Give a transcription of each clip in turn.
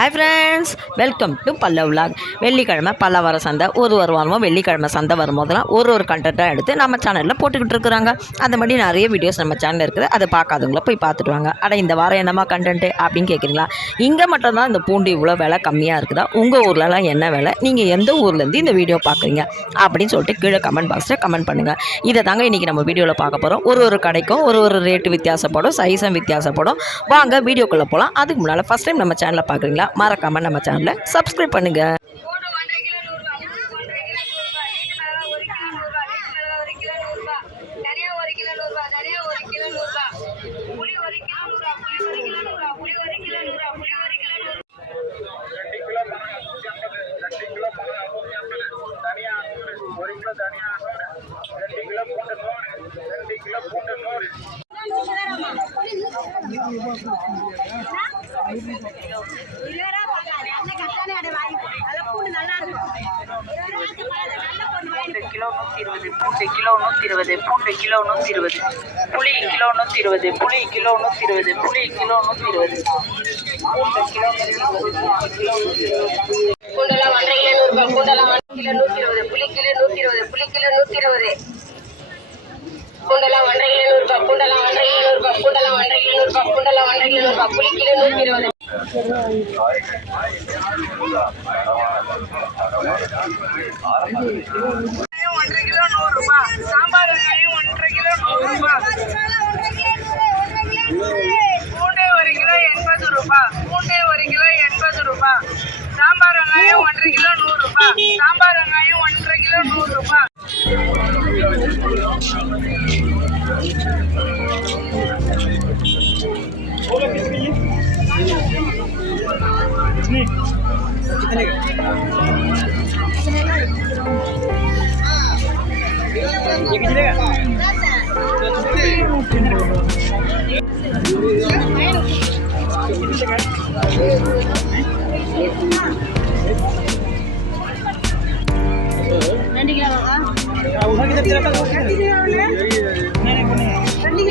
Hi friends welcome to Pallav vlog வெள்ளிக்கிழமை பல்லவர சந்தை ஒரு ஒரு வாரமும் வெள்ளிக்கிழமை சந்தை வரும்போதெல்லாம் ஒரு ஒரு கண்டென்ட்டாக எடுத்து நம்ம சேனலில் போட்டுக்கிட்டு இருக்கிறாங்க. அந்த மாதிரி நிறைய வீடியோஸ் நம்ம சேனலில் இருக்குது. அதை பார்க்காதவங்கள போய் பார்த்துட்டு வாங்க. ஆனால் இந்த வாரம் என்னம்மா கண்டென்ட்டு அப்படின்னு கேட்குறீங்களா? இங்கே மட்டும்தான் இந்த பூண்டு இவ்வளோ விலை கம்மியாக இருக்குதா? உங்கள் ஊர்லலாம் என்ன விலை? நீங்கள் எந்த ஊர்லேருந்து இந்த வீடியோ பார்க்குறீங்க? அப்படின்னு சொல்லிட்டு கீழே கமெண்ட் பாக்ஸில் கமெண்ட் பண்ணுங்கள் இதை தாங்க இன்றைக்கி நம்ம வீடியோவில் பார்க்க போகிறோம் ஒரு ஒரு கடைக்கும் ஒரு ஒரு ரேட்டு வித்தியாசப்படும் சைஸும் வித்தியாசப்படும். வாங்க வீடியோக்குள்ளே போகலாம் அதுக்கு முன்னால் ஃபஸ்ட் டைம் நம்ம சேனலை பார்க்குறீங்களா? மறக்காமல் நம்ம சேனலை சப்ஸ்கிரைப் பண்ணுங்கள் ஒரு கிலோ தனியாக ரெண்டு கிலோ பூண்டு நூறு ரெண்டு கிலோ பூண்டு நூறு கிலோ நூற்றி இருபது பூண்டு கிலோ நூற்றி இருபது பூண்டு கிலோ நூற்றி இருபது புளி கிலோ நூற்றி இருபது புளி கிலோ நூற்றி இருபது புளி கிலோ நூற்றி இருபது பூண்டு கிலோ நூற்றி இருபது பூண்டு கிலோ நூற்றி இருபது பூண்டெல்லாம் ஒன்றரை கிலோ நூறுரூபா பூண்டெல்லாம் ஒன்றரை கிலோ நூற்றி இருபது புளி கிலோ நூற்றி இருபது புளி கிலோ நூற்றி இருபது பூண்டெல்லாம் ஒன்றரை கிலோ நூறுரூபா பூண்டெல்லாம் ஒன்றரை கிலோ நூறுரூபா பூண்டெல்லாம் ஒன்றரை கிலோ நூறுரூபா பூண்டெல்லாம் ஒன்றரை கிலோ நூறுரூபா புளி கிலோ நூற்றி இருபது. ஒன்றரை கிலோ நூறுரூபா sambar ini Kita. Nanti kita bakal. Tahu kita tidak tahu.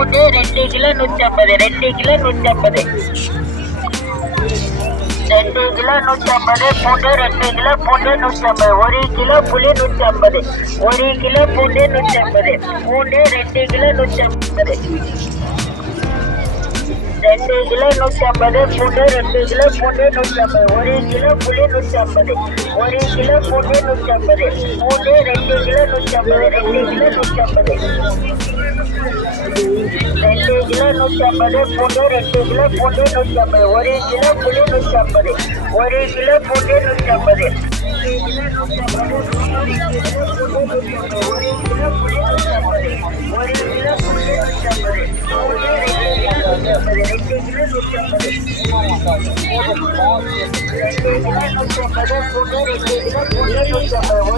மூணு ரெண்டு கிலோ நூற்றி ஐம்பது ரெண்டு கிலோ நூற்றி ஐம்பது ரெண்டு கிலோ நூற்றி ஐம்பது பூண்டு ரெண்டு கிலோ பூண்டு நூற்றி ஐம்பது ஒரு கிலோ புளி நூற்றி ஐம்பது ஒரு கிலோ பூண்டு நூற்றி ஐம்பது பூண்டு ரெண்டு கிலோ நூற்றி ஐம்பது ரெண்டு கிலோ நூற்றி ஐம்பது பூண்டு ரெண்டு கிலோ பூண்டு நூற்றி ஐம்பது ஒரு கிலோ புளி நூற்றி ஐம்பது ஒரு கிலோ பூண்டு நூற்றி ஐம்பது பூண்டு ரெண்டு கிலோ நூற்றி ஐம்பது ரெண்டு கிலோ நூற்றி ஐம்பது ரெண்டு கிலோ நூற்றம்பது பூண்டு ரெண்டு கிலோ பூண்டு நூற்றம்பது ஒரு கிலோ புளி நூற்றம்பது ஒரு கிலோ பூண்டு நூற்றம்பது ஒரு கிலோ புளி நூற்றம்பது ரெண்டு கிலோ நூற்றம்பது ரெண்டு கிலோ நூற்றம்பது பூண்டு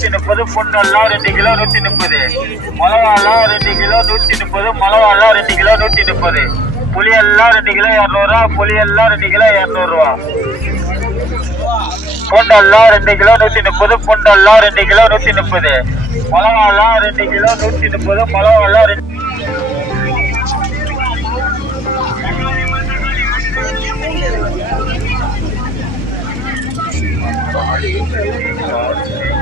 நூற்றி முப்பது புண்ணெல்லாம் ரெண்டு கிலோ நூற்றி முப்பது மிளகாலாம் ரெண்டு கிலோ நூற்றி முப்பது மிளகாலாம் ரெண்டு கிலோ நூற்றி முப்பது புளியெல்லாம் ரெண்டு கிலோ இரநூறுவா புளியெல்லாம் ரெண்டு கிலோ இரநூறுவா. பூண்டெல்லாம் ரெண்டு கிலோ நூற்றி முப்பது புண்டெல்லாம் ரெண்டு கிலோ நூற்றி முப்பது மிளகாலாம் ரெண்டு கிலோ நூற்றி முப்பது மிளகாலாம் ரெண்டு Thank you.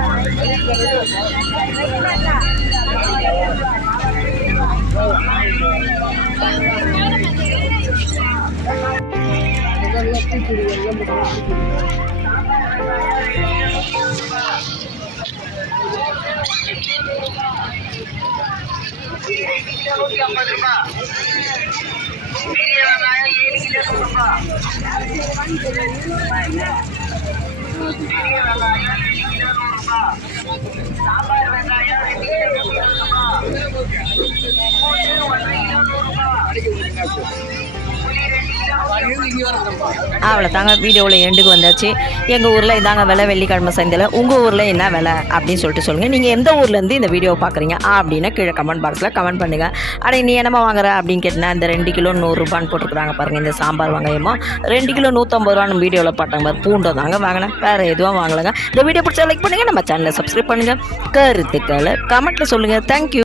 Ini yang ayah ini kita semua. 对对对，要要要要弄吧。அவ்வளோ தாங்க வீடியோவில் எண்டுக்கு வந்தாச்சு. எங்கள் ஊரில் இதாங்க விலை வெள்ளிக்கிழமை சந்தையில் உங்கள் ஊரில் என்ன விலை அப்படின்னு சொல்லிட்டு சொல்லுங்கள் நீங்கள் எந்த ஊர்லேருந்து இந்த வீடியோவை பார்க்குறீங்க அப்படின்னு கீழே கமெண்ட் பாக்ஸில் கமெண்ட் பண்ணுங்கள் அடே நீ என்னமா வாங்குற அப்படின்னு கேட்டினா இந்த ரெண்டு கிலோ நூறுரூபான்னு போட்டுருக்குறாங்க பாருங்கள் இந்த சாம்பார் வெங்காயமும் ரெண்டு கிலோ நூற்றம்பது ரூபான்னு வீடியோவில் பார்த்தாங்க பாரு பூண்டை தாங்க வாங்கினேன். வேறு எதுவும் வாங்கலைங்க. இந்த வீடியோ பிடிச்சா லைக் பண்ணுங்கள் நம்ம சேனலை சப்ஸ்கிரைப் பண்ணுங்கள் கருத்துக்களை கமெண்ட்டில் சொல்லுங்கள் தேங்க்யூ